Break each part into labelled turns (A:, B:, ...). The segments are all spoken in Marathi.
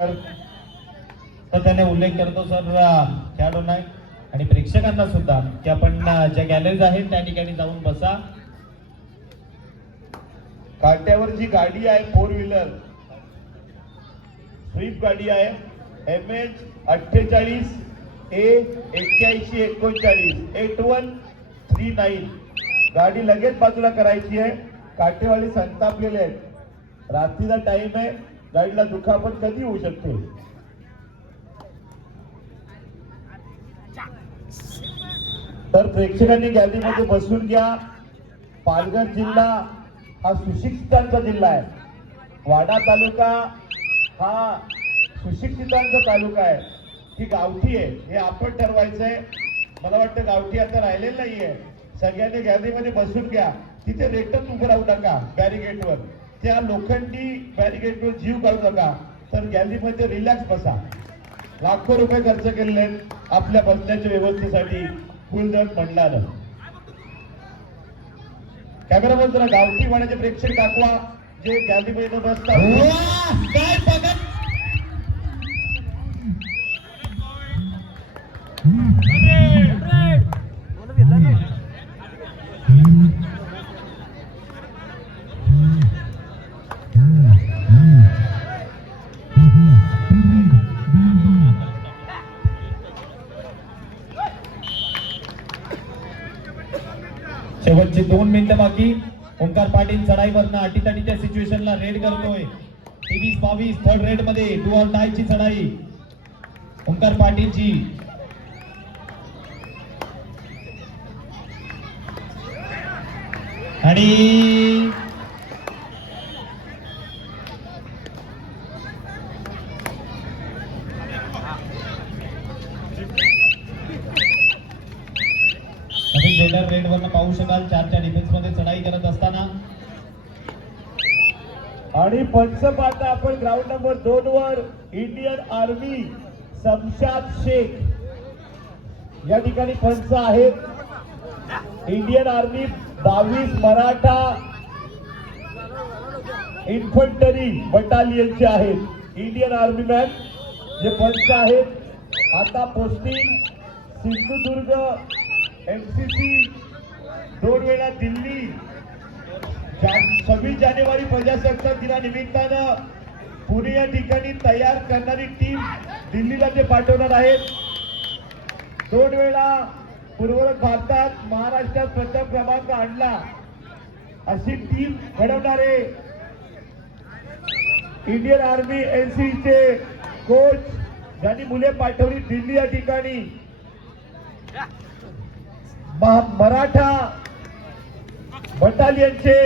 A: तर त्याने उल्लेख करतो सर खेळाडूंना आणि प्रेक्षकांना सुद्धा की आपण ज्या गॅलरीज आहेत त्या ठिकाणी जाऊन बसा.
B: काट्यावर जी गाडी आहे फोर व्हीलर स्विफ्ट गाडी आहे. एम एच अठ्ठेचाळीस ए एक्क्याऐंशी एकोणचाळीस. एट वन थ्री नाईन गाडी लगेच बाजूला करायची आहे. काटेवाडी संतापलेले आहेत. रात्रीचा टाइम आहे. गाडीला दुखापत कधी होऊ शकते? तर प्रेक्षकांनी गॅलरीमध्ये बसून घ्या. पालघर जिल्हा हा सुशिक्षितांचा जिल्हा आहे. वाडा तालुका हा सुशिक्षितांचा तालुका आहे. ही गावठी आहे. हे आपण ठरवायचंय. मला वाटतं गावठी आता राहिलेलं नाहीये. सगळ्यांनी गॅलरीमध्ये बसून घ्या. तिथे रेटच उभं राहू नका. बॅरिगेटवर. त्या लोखंडी बॅरिगेटवर जीव काढू नका. तर गॅलरीमध्ये रिलॅक्स बसा. लाखो रुपये खर्च केलेले आहेत. आपल्या बसण्याच्या व्यवस्थेसाठी फुलदर मंडळानं कॅमेरामन जरा गावठी वाण्याचे प्रेक्षक दाखवा. जे गॅलरीमध्ये न बसतात.
A: दोन मिनिटं बाकी ओंकार पाटील चढाईवरनं अटीतटीच्या सिच्युएशनला रेड करतोय. तेवीस बावीस थर्ड रेडमध्ये टू ऑल ची चढाई. ओंकार पाटीलची. आणि नवीन रेडर रेड वरनं पाहू शकाल चारच्या डिफेन्समध्ये चढाई करत असताना
B: आणि पंच पाहता आपण ग्राउंड नंबर दोन वर इंडियन आर्मी समशाद शेख. या ठिकाणी पंच आहेत. इंडियन आर्मी बावीस मराठा इन्फंटरी बटालियनचे आहेत. इंडियन आर्मी मॅन जे पंच आहेत. आता पोस्टिंग सिंधुदुर्ग एमसीसी दोन वेळा दिल्ली. सव्वीस जानेवारी प्रजासत्ताक दिनानिमित्तानं पुणे या ठिकाणी तयार करणारी टीम दिल्लीला ते पाठवणार आहेत. दोन वेळा पूर्व भारतात महाराष्ट्रात प्रथम क्रमांक आणला. अशी टीम घडवणारे इंडियन आर्मी एनसीचे कोच ज्यांनी मुले पाठवली दिल्ली या ठिकाणी. मराठा बटालियनचे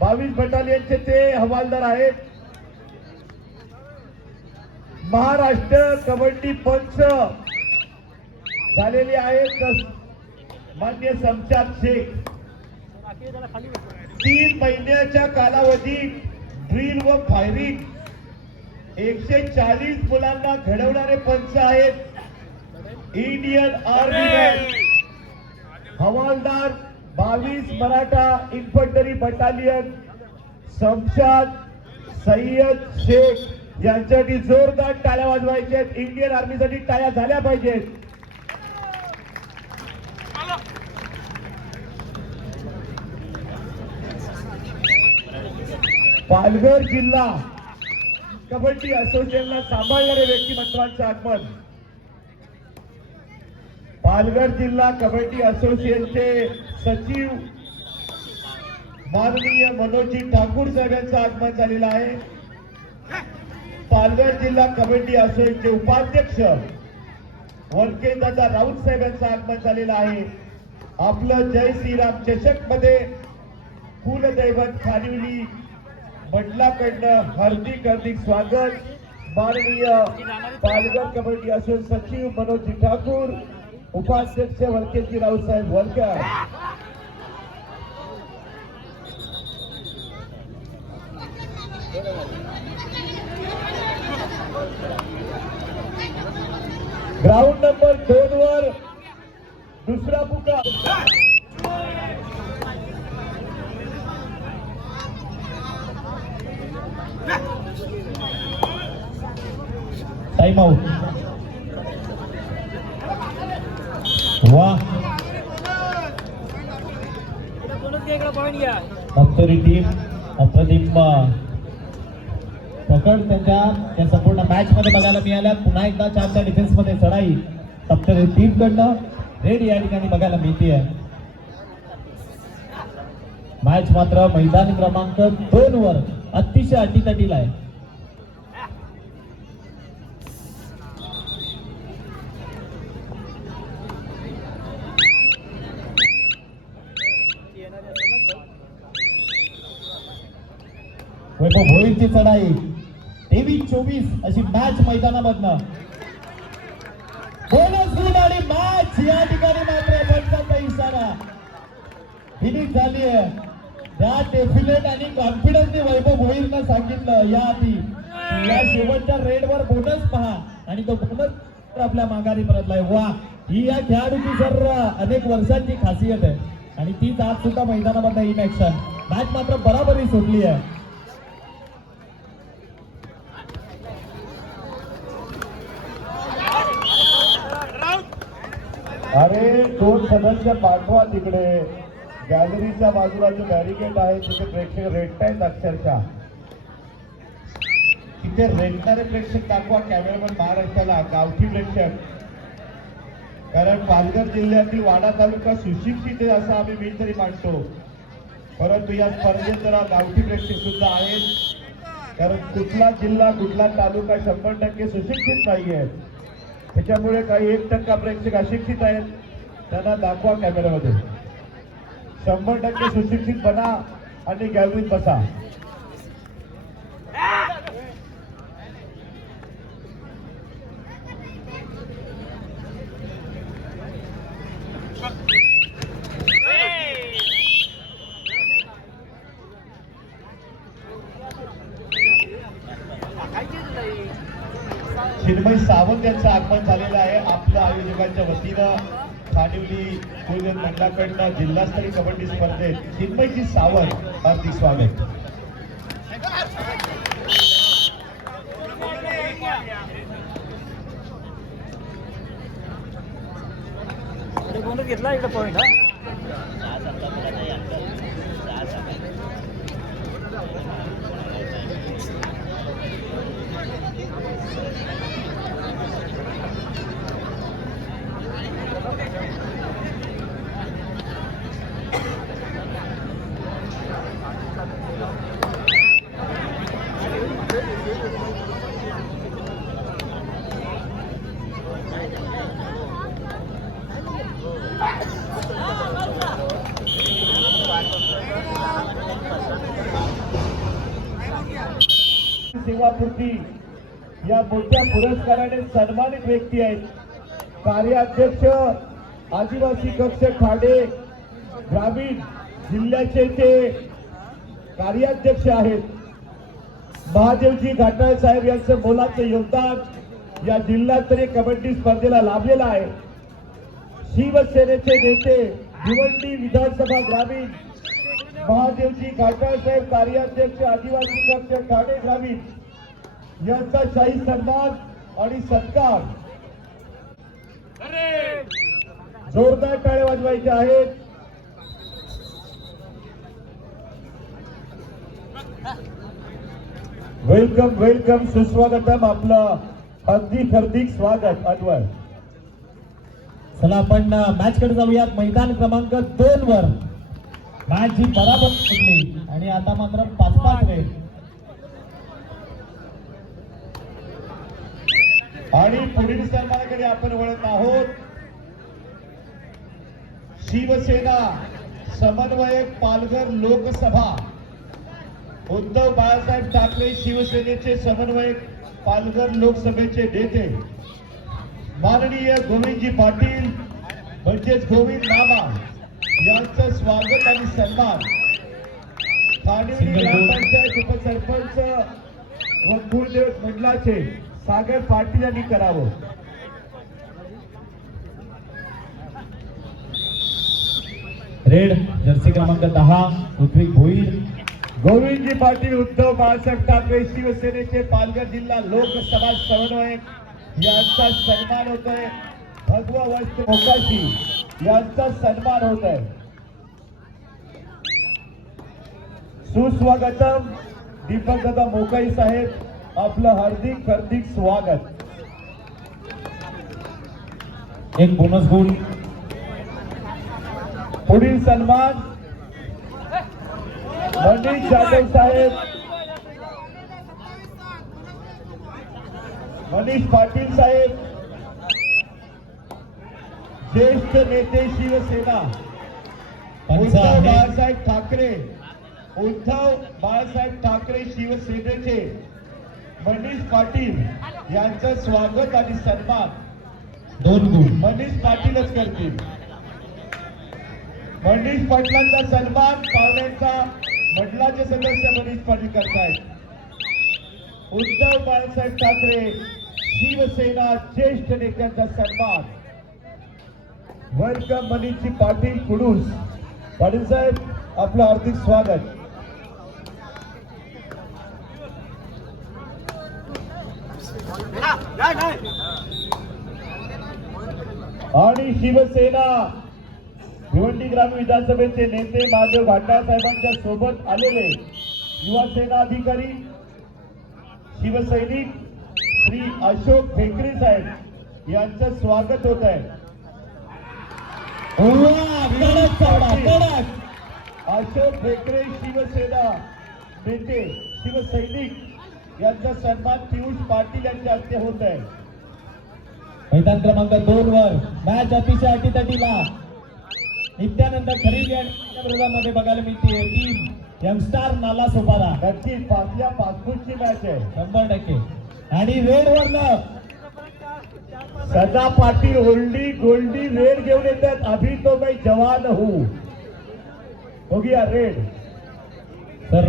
B: बावीस बटालियनचे ते हवालदार आहेत. महाराष्ट्र कबड्डी पंच झालेले आहेत मान्य समशाद शेख. तीन महिन्याच्या कालावधीत ड्रिल व फायरिंग. एकशे चाळीस मुलांना घडवणारे पंच आहेत. इंडियन आर्मी हवालदार बावीस मराठा इन्फंटरी बटालियन समशाद सय्यद शेख यांच्यासाठी जोरदार टाळ्या वाजवायच्या आहेत. इंडियन आर्मीसाठी टाळ्या झाल्या पाहिजेत. पालघर जिल्हा कबड्डी असोसिएशनला सांभाळणारे व्यक्तिमत्वांचं आगमन. पालघर जिल्हा कबड्डी असोसिएशनचे सचिव माननीय मनोजी ठाकूर साहेब यांचं आगमन झालेलं आहे. पालघर जिल्हा कमिटी असोसिएशनचे उपाध्यक्ष वनकेदादा राऊत साहेब यांचं आगमन झालेलं आहे. आपलं जय श्रीराम चषकमध्ये कुलदैवत खानिवली मंडलाकडनं हार्दिक हार्दिक स्वागत. माननीय पालघर कमिटी असोसिएशन सचिव मनोजी ठाकूर उपाध्यक्ष वलकेजी रावसाहेब वलकर ग्राउंड नंबर दोन वर दुसरा पुका
A: टाइम आउट वा. अप्सरी टीम अप्रतिम पकड त्यांच्या त्या संपूर्ण मॅच मध्ये बघायला मिळाल्या. पुन्हा एकदा चारच्या डिफेन्समध्ये चढाई. अप्सरी टीम कडनं रेड या ठिकाणी बघायला मिळते मॅच मात्र मैदान क्रमांक दोन वर अतिशय अटीतटीला आहे. वैभव भोईरची चढाई. तेवीस चोवीस अशी मॅच मैदानामधनं. बोनस गुण आणि मॅच या ठिकाणी मात्र पंचाचा इशारा. फिनिश झाली आहे त्या डेफिनेट आणि कॉन्फिडन्सने वैभव भोईरनं सांगितलं. या आधी. या शेवटच्या रेडवर बोनस पहा. आणि तो बोनस आपल्या माघारी परतलाय. वा ही या खेळाडूची सर अनेक वर्षांची खासियत आहे. आणि तीच आज सुद्धा मैदानामध्ये इन ऍक्शन मॅच मात्र बराबरी सुटली आहे
B: अरे दोन सदस्य पाठवा तिकडे. गॅलरीच्या बाजूला जो बॅरिकेड आहे तिथे प्रेक्षक रेटतायत अक्षरशः. तिथे रेटणारे प्रेक्षक दाखवा कॅमेरामॅन महाराष्ट्राला गावठी प्रेक्षक. कारण पालघर जिल्ह्यातील वाडा तालुका सुशिक्षित आहे असं आम्ही मी तरी मानतो. परंतु या स्पर्धेत जरा गावठी प्रेक्षक सुद्धा आहेत. कारण कुठला जिल्हा कुठला तालुका शंभर टक्के सुशिक्षित नाहीये. त्याच्यामुळे काही एक टक्का प्रेक्षक अशिक्षित आहेत. त्यांना दाखवा कॅमेऱ्यामध्ये शंभर टक्के सुशिक्षित बना आणि गॅलरीत बसा चिन्मय सावंत यांचं आगमन झालेलं आहे आपल्या संघाच्या वतीनं खानिवली कुलगत मंडळाकडनं जिल्हास्तरीय कबड्डी स्पर्धेत चिन्मयजी सावंत हार्दिक स्वागत.
C: घेतला इकडे पॉईंट हा?
B: सेवापूर्ती या मोठ्या पुरस्काराने सन्मानित व्यक्ती आहेत. कार्याध्यक्ष आदिवासी कक्ष खाडे ग्रामीण जिल्ह्याचे ते कार्याध्यक्ष आहेत. महादेवजी घाटाळे साहेब यांचं मोलाचे योगदान या जिल्हास्तरीय कबड्डी स्पर्धेला लाभलेलं आहे. शिवसेनेचे नेते भिवंडी विधानसभा ग्रामीण महादेवजी घाटाळ साहेब कार्याध्यक्ष आदिवासी कक्ष ठाणे ग्रामीण यांचा शाही सन्मान आणि सत्कार जोरदार टाळ्या वाजवायचे आहेत वेलकम वेलकम सुस्वागतम आपलं हार्दिक हार्दिक स्वागत अनवर
A: चला आपण मॅच कडे जाऊयात. मैदान क्रमांक दोन वर. मॅच ही बराबर आणि आता मात्र पाच पाच रेड
B: आणि पुढील सन्मानाकडे आपण वळत आहोत. शिवसेना समन्वयक पालघर लोकसभा. उद्धव बाळासाहेब ठाकरे शिवसेनेचे समन्वयक पालघर लोकसभेचे नेते. माननीय गोविंदजी पाटील म्हणजेच गोविंद मामा यांचं स्वागत आणि सन्मान.
A: goal.
B: ग्रामपंचायत उपसरपंच व कुलदेव मंडळाचे सागर पाटील यांनी करावं.
A: रेड जर्सी क्रमांक दहा पृथ्वी भोईर.
B: गोविंदजी पाटील उद्धव बाळासाहेब ठाकरे शिवसेनेचे पालघर जिल्हा लोकसभा समन्वयक यांचा सन्मान होत आहे भगवा वस्त्र मोकाशी यांचा सन्मान होत आहे सुस्वागतम दीपक दादा मोकाई साहेब. आपलं हार्दिक हार्दिक स्वागत.
A: एक बोनस गुण
B: पुढील सन्मान. मनीष जाधव साहेब. मनीष पाटील साहेब. ज्येष्ठ नेते शिवसेना. उद्धव बाळासाहेब ठाकरे. उद्धव बाळासाहेब ठाकरे शिवसेनेचे. मनीष पाटील यांचं स्वागत आणि सन्मान.
A: दोन गुण.
B: मनीष पाटीलच करतील. मनीष पाटलांचा सन्मान पाहुण्यांचा मंडळाचे सदस्य मनीष पाटील करतायत. उद्धव बाळासाहेब ठाकरे शिवसेना ज्येष्ठ नेत्यांचा सन्मान. वेलकम मनीषजी पाटील कुडूस. पाटील साहेब आपलं हार्दिक स्वागत. आणि शिवसेना. भिवंडी ग्रामीण विधानसभेचे नेते महादेव घाटा साहेबांच्या सोबत आलेले युवा सेना अधिकारी शिवसैनिक श्री अशोक भेकरे साहेब यांचं स्वागत होत आहे. अशोक भेकरे शिवसेना नेते शिवसैनिक यांचा सन्मान पियुष पाटील यांच्या हस्ते होत आहे.
A: मैदान क्रमांक दोन वर मॅच अतिशय अटीतटीला नित्यानंद खरील बघायला मिळते. Team youngster Nala Sopara.
B: नक्की पाचल्या पाचपूरची मॅच आहे.
A: शंभर टक्के. आणि रेड वरनं
B: सदा पाटील होल्डी गोल्डी रेड घेऊन येतात. अभी तो मैं जवान हूँ. हो गया रेड.
A: तर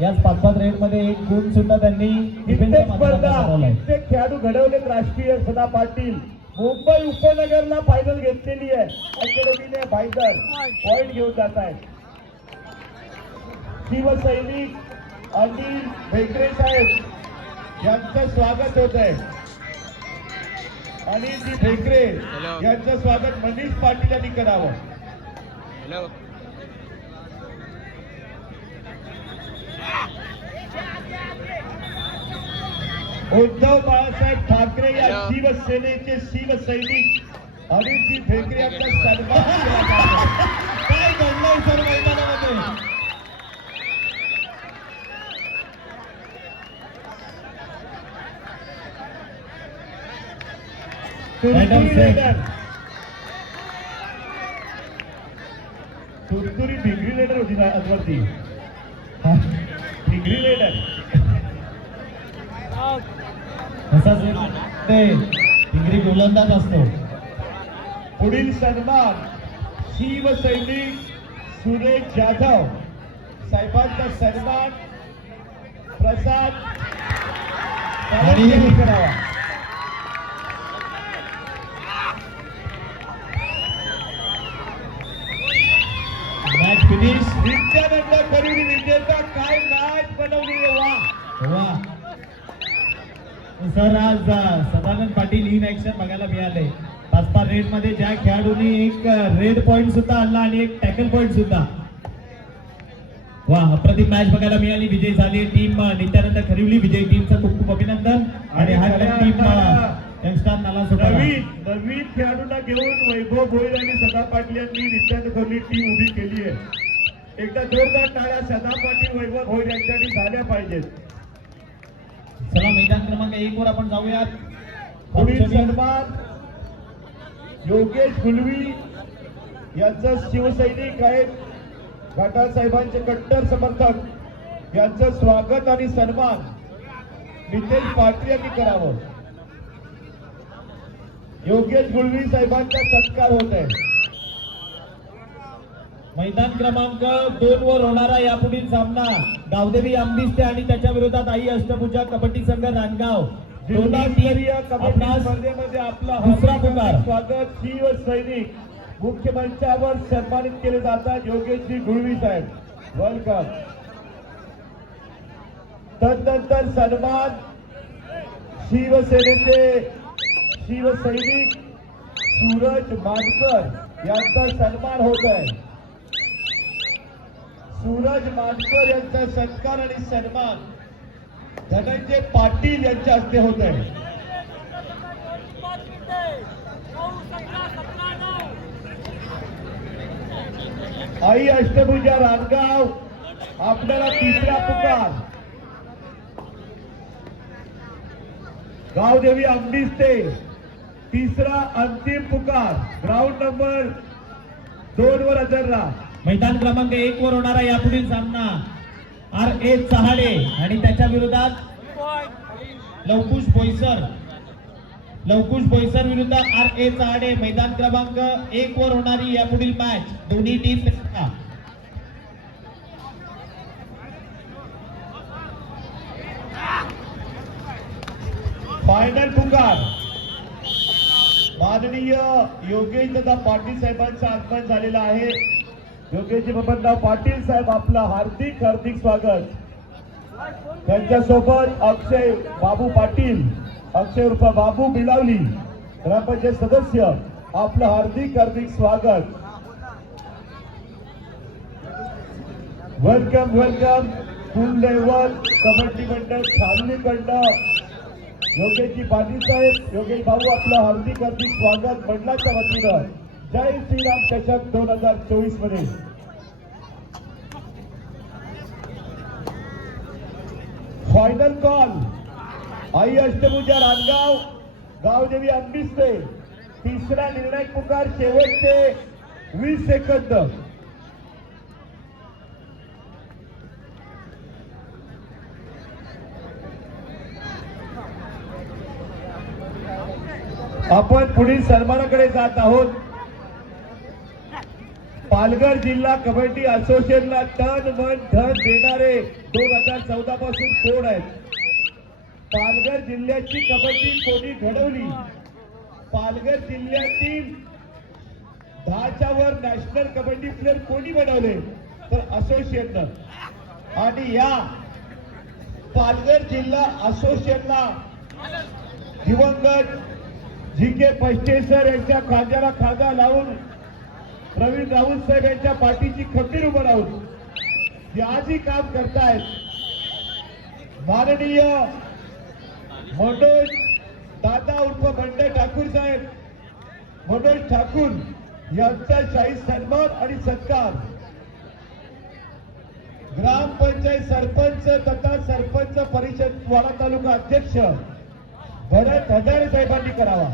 A: याच पाच पाच रेडमध्ये एक गुण सुद्धा त्यांनी
B: कित्येक स्पर्धा. कित्येक खेळाडू घडवलेत राष्ट्रीय सदा पाटील. मुंबई उपनगरला फायनल घेतलेली आहे. अकॅडमीने फायनल पॉइंट घेऊन जात आहेत. शिवसैनिक अनिल भेकरे साहेब यांचं स्वागत होत आहे. अनिलजी भेकरे. यांचं स्वागत मनीष पाटील यांनी करावं. उद्धव बाळासाहेब ठाकरे या. शिवसेनेचे शिवसैनिक अनिलजी भेकरे यांचा सन्मान.
A: काय घडलंय सर मैदानामध्ये
B: तुरतुरी डिग्री लेडर होती आजवरती
A: असाच एक ते डिग्री गोलंदाज असतो.
B: पुढील सन्मान शिवसैनिक सुरेश जाधव. साहेबांचा सन्मान प्रसाद करावा.
A: Match finish.
B: नित्यानंद करील विजेता. काय मॅच बनवली वा.
A: वा. सर आज सदानंद पाटील इन ऍक्शन बघायला मिळाले. पाच पाच रेडमध्ये ज्या खेळाडूंनी एक रेड पॉइंट सुद्धा आणला आणि एक टॅकल पॉइंट सुद्धा. वा अप्रतिम मॅच बघायला मिळाली. विजय झाली. टीम नित्यानंद खरिवली विजय टीमचं खूप खूप अभिनंदन. आणि हा टीम
B: नवीन नवीन खेळाडूंना घेऊन वैभव भोईर आणि सदा पाटील यांनी नित्यानंद खवली टीम उभी केली आहे. एकदा जोरदार टाळ्या सदा पाटील वैभव भोईर यांच्यासाठी झाल्या पाहिजेत.
A: चला मैदान क्रमांक एक वर आपण जाऊयात.
B: पुढील सन्मान योगेश गुलवी यांचं शिवसैनिक आहेत. घाटाळ साहेबांचे कट्टर समर्थक. यांचं स्वागत आणि सन्मान नितेश पाटील यांनी करावं. योगेश गुलवी साहेबांचा सत्कार होत आहे.
A: मैदान क्रमांक दोन वर होणारा यापुढील सामना गावदेवी आंबिस्ते आणि त्याच्या विरोधात आई अष्टभुजा कबड्डी संघ रानगाव.
B: स्पर्धेमध्ये आपला
A: दुसरा पुकार.
B: स्वागत. शिव सैनिक मुख्य मंचावर सन्मानित केले जातात. योगेशजी गुळवी साहेब वेलकम तदनंतर सन्मान शिवसेनेचे शिवसैनिक सूरज मानकर यांचा सन्मान होत आहे. सूरज मानकर यांचा सत्कार आणि सन्मान धनंजय पाटील यांच्या हस्ते होत आहे. आई अष्टभुजा रानगाव आपल्याला तिसरा पुकार. गावदेवी आंबिस्ते तिसरा अंतिम पुकार. ग्राउंड नंबर दोन वर हजर राहा.
A: मैदान क्रमांक एक वर होणारा यापुढील सामना आर ए चहाडे आणि त्याच्या विरोधात लवकुश बोईसर. लवकुश बोईसर विरुद्ध आर ए चहाडे. मैदान क्रमांक एक वर होणारी यापुढील मॅच दोन्ही टीम
B: फायनल पुकार. माननीय योगेंद्रदा पाटील साहेबांचं आगमन झालेलं आहे. योगेशजी बबनराव पाटील साहेब आपलं हार्दिक हार्दिक स्वागत. त्यांच्यासोबत अक्षय बाबू पाटील अक्षय उर्फ बाबू बिलावली ग्रामपंचायत सदस्य आपलं हार्दिक हार्दिक स्वागत. Welcome welcome full level kabaddi मंडळ खालनीकडनं योगेशजी पाटील साहेब योगेश भाऊ आपलं हार्दिक हार्दिक स्वागत मंडळाच्या वतीनं. जय श्रीराम चषक दोन हजार चोवीसमध्ये. फायनल कॉल आई अष्टभुजा रानगाव गावदेवी अंबिस्ते तिसरा निर्णायक पुकार शेवटचे वीस सेकंद. आपण पुढील सन्मानाकडे जात आहोत. पालघर जिल्हा कबड्डी असोसिएशनला तन मन धन देणारे दोन हजार चौदा पासून कोण आहेत? पालघर जिल्ह्याची कबड्डी कोणी घडवली? पालघर जिल्ह्यातील दहाच्या वर नॅशनल कबड्डी प्लेअर कोणी बनवले? तर असोसिएशन आणि या पालघर जिल्हा असोसिएशनला दिवंगत जी के पष्टेसर यांच्या खांद्याला खांदा लावून प्रवीण राऊत साहेब यांच्या पाठीची खंबीर उभं राहून जे आजही काम करतायत माननीय मनोज दादा उर्फ बंड ठाकूर साहेब मनोज ठाकूर यांचा शाही सन्मान आणि सत्कार. ग्रामपंचायत सरपंच तथा सरपंच परिषद वाडा तालुका अध्यक्ष भरत हजारे साहेबांनी करावा.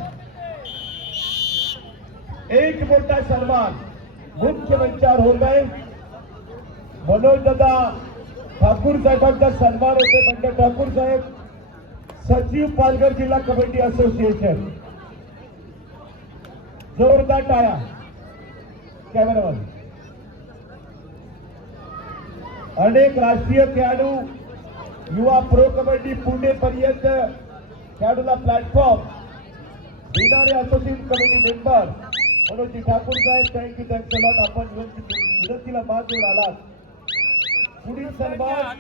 B: एक मोठा सन्मान. मुख्य मंचावर होत आहे मनोज दादा ठाकूर साहेबांचा सन्मान होते म्हणजे बंड ठाकूर साहेब सचिव पालघर जिल्हा कबड्डी असोसिएशन. जोरदार टाळ्या. कॅमेरामॅन. अनेक राष्ट्रीय खेळाडू युवा प्रो कबड्डी पुणे पर्यंत खेळाडूला प्लॅटफॉर्म देणारे association committee member Manoji Thakur साहेब थँक्यू थँक्स लॉट आपण विनंती- विनंतीला मान देऊन आलात. पुढील सन्मान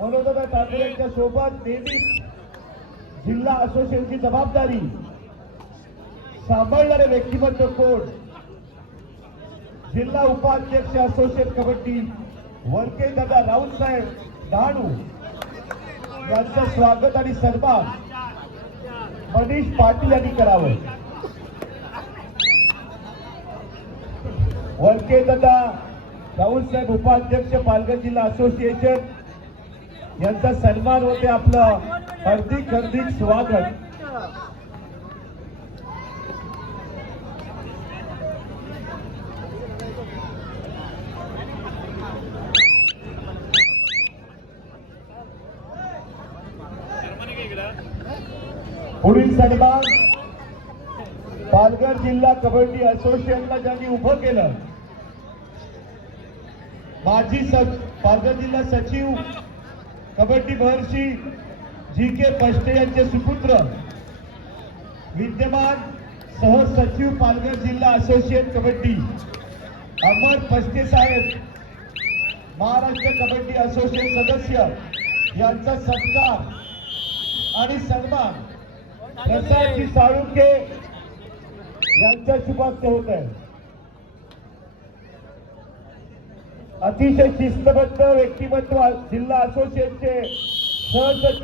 B: मनोजदादा ठाकरे यांच्या सोबत नेहमीच जिल्हा असोसिएशनची जबाबदारी. सांभाळणारे व्यक्तिमत्व कोण? जिल्हा उपाध्यक्ष असोसिएट कबड्डी वरके दादा राऊत साहेब डहाणू यांचं स्वागत आणि सन्मान. मनीष पाटील यांनी करावं. वरके दादा उपाध्यक्ष पालघर जिल्हा असोसिएशन यांचा सन्मान होते आपलं हार्दिक हार्दिक स्वागत. पुढील सन्मान जिल्हा कबड्डी असोसिएशनला ज्यांनी उभं केलं माजी स- पालघर जिल्हा सचिव कबड्डी महर्षी जी के पष्टे यांचे सुपुत्र विद्यमान सहसचिव पालघर जिल्हा असोसिएट कबड्डी अमर पष्टे साहेब महाराष्ट्र कबड्डी असोसिएट सदस्य यांचा सत्कार आणि सन्मान प्रसादजी साळुंके यांच्या शुभास्ते होत आहे. अतिशय शिस्तबद्ध व्यक्तिमत्व जिल्हा असोसिएशनचे सहसचिव